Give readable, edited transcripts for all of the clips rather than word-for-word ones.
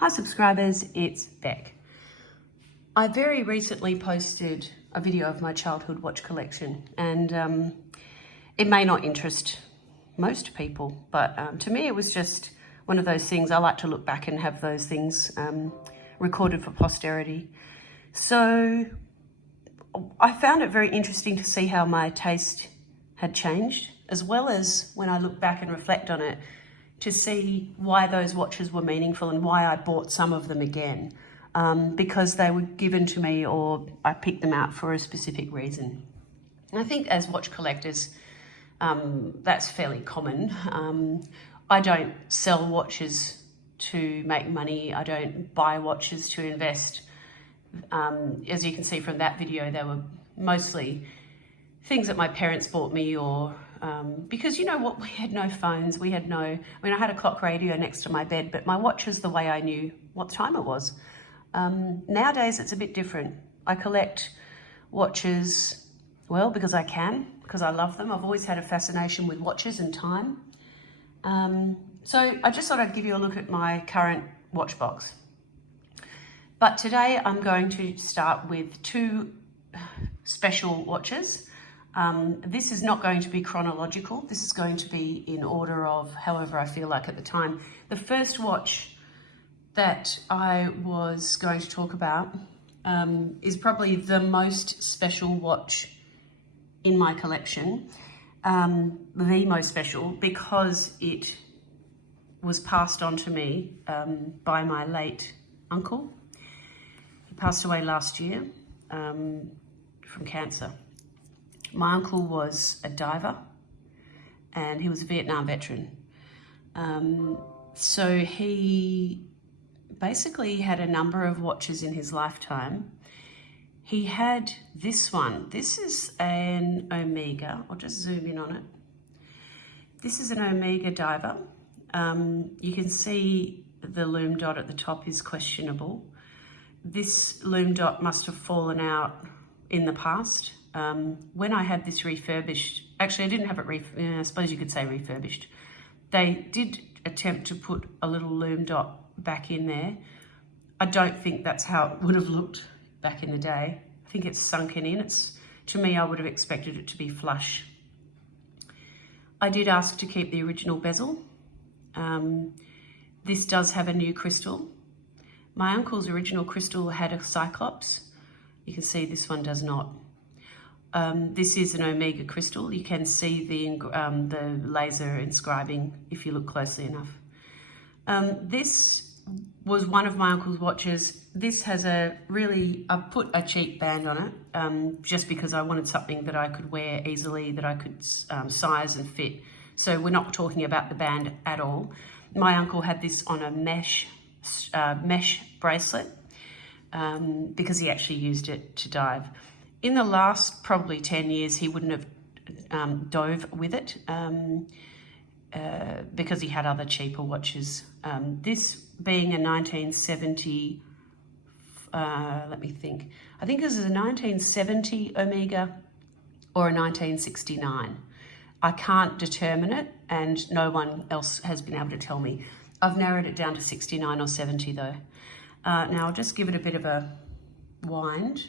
Hi subscribers, it's Beck. I very recently posted a video of my childhood watch collection, and it may not interest most people, but to me it was just one of those things. I like to look back and have those things recorded for posterity. So I found it very interesting to see how my taste had changed, as well as when I look back and reflect on it, to see why those watches were meaningful and why I bought some of them again, because they were given to me or I picked them out for a specific reason. And I think as watch collectors, that's fairly common. I don't sell watches to make money. I don't buy watches to invest. As you can see from that video, they were mostly things that my parents bought me, or because you know what, we had no phones, we had no, I mean, I had a clock radio next to my bed, but my watch is the way I knew what time it was. Nowadays it's a bit different. I collect watches, well, because I can, because I love them. I've always had a fascination with watches and time. So I just thought I'd give you a look at my current watch box. But today I'm going to start with two special watches. This is not going to be chronological. This is going to be in order of however I feel like at the time. The first watch that I was going to talk about is probably the most special watch in my collection. The most special because it was passed on to me by my late uncle. He passed away last year from cancer. My uncle was a diver and he was a Vietnam veteran. So he basically had a number of watches in his lifetime. He had this one. This is an Omega. I'll just zoom in on it. This is an Omega diver. You can see the lume dot at the top is questionable. This lume dot must have fallen out in the past. When I had this refurbished, actually I didn't have it I suppose you could say refurbished. They did attempt to put a little lume dot back in there. I don't think that's how it would have looked back in the day. I think it's sunken in. To me, I would have expected it to be flush. I did ask to keep the original bezel. This does have a new crystal. My uncle's original crystal had a cyclops. You can see this one does not. This is an Omega crystal. You can see the laser inscribing if you look closely enough. This was one of my uncle's watches. This has I've put a cheap band on it just because I wanted something that I could wear easily, that I could size and fit. So we're not talking about the band at all. My uncle had this on a mesh bracelet because he actually used it to dive. In the last probably 10 years, he wouldn't have dove with it because he had other cheaper watches. This being a 1970, let me think. I think this is a 1970 Omega or a 1969. I can't determine it, and no one else has been able to tell me. I've narrowed it down to 69 or 70 though. Now I'll just give it a bit of a wind.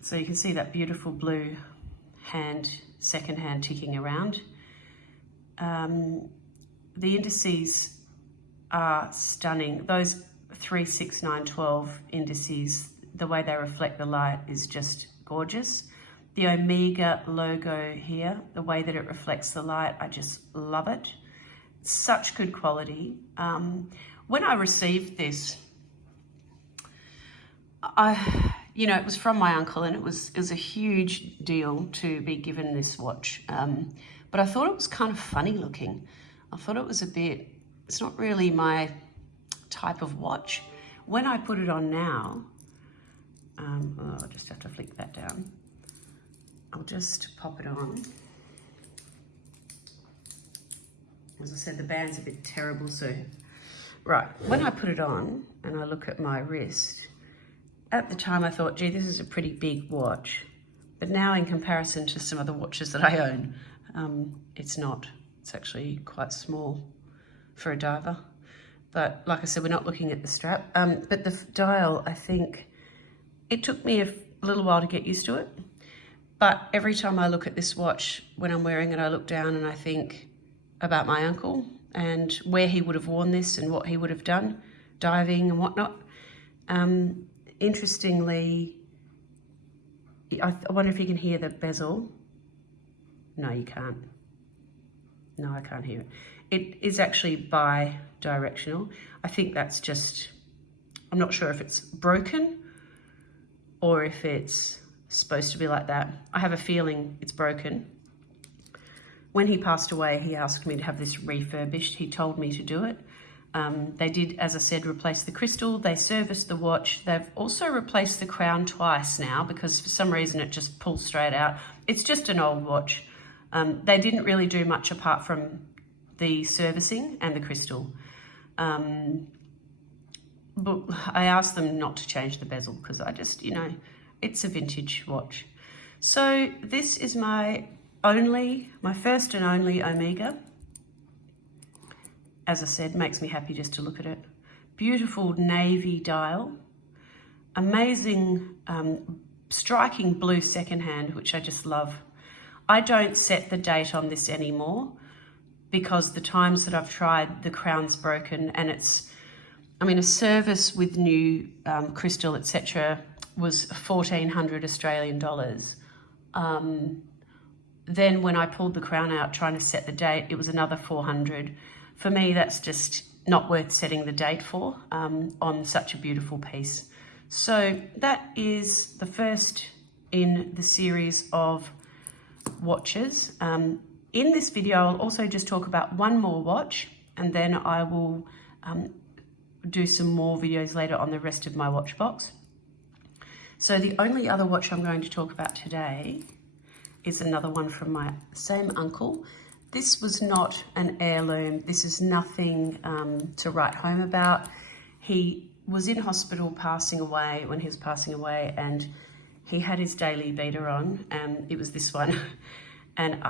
So you can see that beautiful blue second hand ticking around. The indices are stunning. Those 3, 6, 9, 12 indices, the way they reflect the light is just gorgeous. The Omega logo here, the way that it reflects the light, I just love it. Such good quality. When I received this, it was from my uncle, and it was a huge deal to be given this watch. But I thought it was kind of funny looking. I thought it was it's not really my type of watch. When I put it on now, I'll just have to flick that down. I'll just pop it on. As I said, the band's a bit terrible, so. Right, when I put it on and I look at my wrist, at the time I thought, gee, this is a pretty big watch. But now in comparison to some of the watches that I own, it's not. It's actually quite small. for a diver. But like I said, we're not looking at the strap. But the dial, I think, it took me a little while to get used to it. But every time I look at this watch, when I'm wearing it, I look down and I think about my uncle and where he would have worn this and what he would have done, diving and whatnot. Interestingly, I wonder if you can hear the bezel. No, you can't. No, I can't hear it. It is actually bi-directional. I think that's just, I'm not sure if it's broken or if it's supposed to be like that. I have a feeling it's broken. When he passed away, he asked me to have this refurbished. He told me to do it. They did, as I said, replace the crystal. They serviced the watch. They've also replaced the crown twice now because for some reason it just pulls straight out. It's just an old watch. They didn't really do much apart from the servicing and the crystal. But I asked them not to change the bezel because I just, you know, it's a vintage watch. So this is my first and only Omega. As I said, makes me happy just to look at it. Beautiful navy dial. Amazing, striking blue secondhand, which I just love. I don't set the date on this anymore because the times that I've tried, the crown's broken and it's, I mean, a service with new crystal, etc., was 1,400 Australian dollars. Then when I pulled the crown out trying to set the date, it was another 400. For me, that's just not worth setting the date for on such a beautiful piece. So that is the first in the series of watches. In this video, I'll also just talk about one more watch and then I will do some more videos later on the rest of my watch box. So the only other watch I'm going to talk about today is another one from my same uncle. This was not an heirloom. This is nothing to write home about. He was in hospital passing away when he was passing away and he had his daily beater on and it was this one. And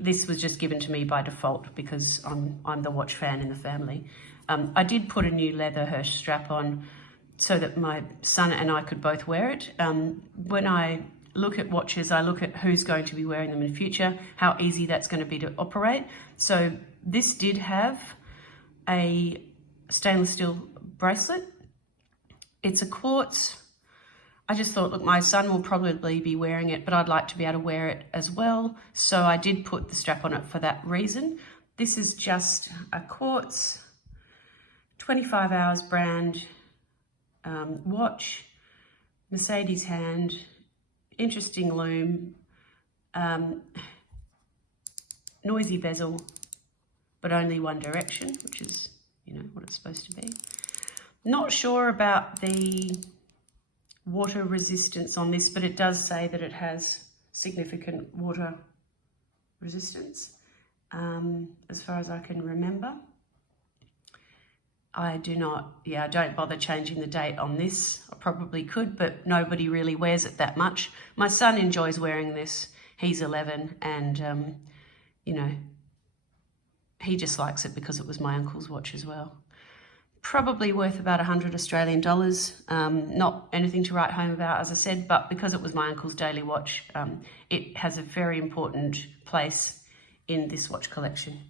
this was just given to me by default because I'm the watch fan in the family. I did put a new leather Hirsch strap on so that my son and I could both wear it. When I look at watches, I look at who's going to be wearing them in the future, how easy that's going to be to operate. So this did have a stainless steel bracelet. It's a quartz. I just thought, look, my son will probably be wearing it, but I'd like to be able to wear it as well. So I did put the strap on it for that reason. This is just a quartz 25 hours brand watch, Mercedes hand, interesting loom, noisy bezel, but only one direction, which is, you know, what it's supposed to be. Not sure about the water resistance on this, but it does say that it has significant water resistance, as far as I can remember. I don't bother changing the date on this. I probably could, but nobody really wears it that much. My son enjoys wearing this. He's 11 and, you know, he just likes it because it was my uncle's watch as well. Probably worth about 100 Australian dollars. Not anything to write home about, as I said, but because it was my uncle's daily watch, it has a very important place in this watch collection.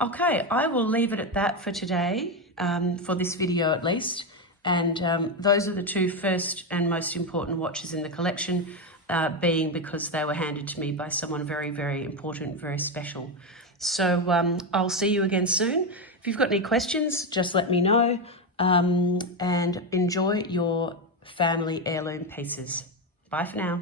Okay, I will leave it at that for today. For this video at least, and those are the two first and most important watches in the collection, being because they were handed to me by someone very, very important, very special. So I'll see you again soon. If you've got any questions, just let me know, and enjoy your family heirloom pieces. Bye for now.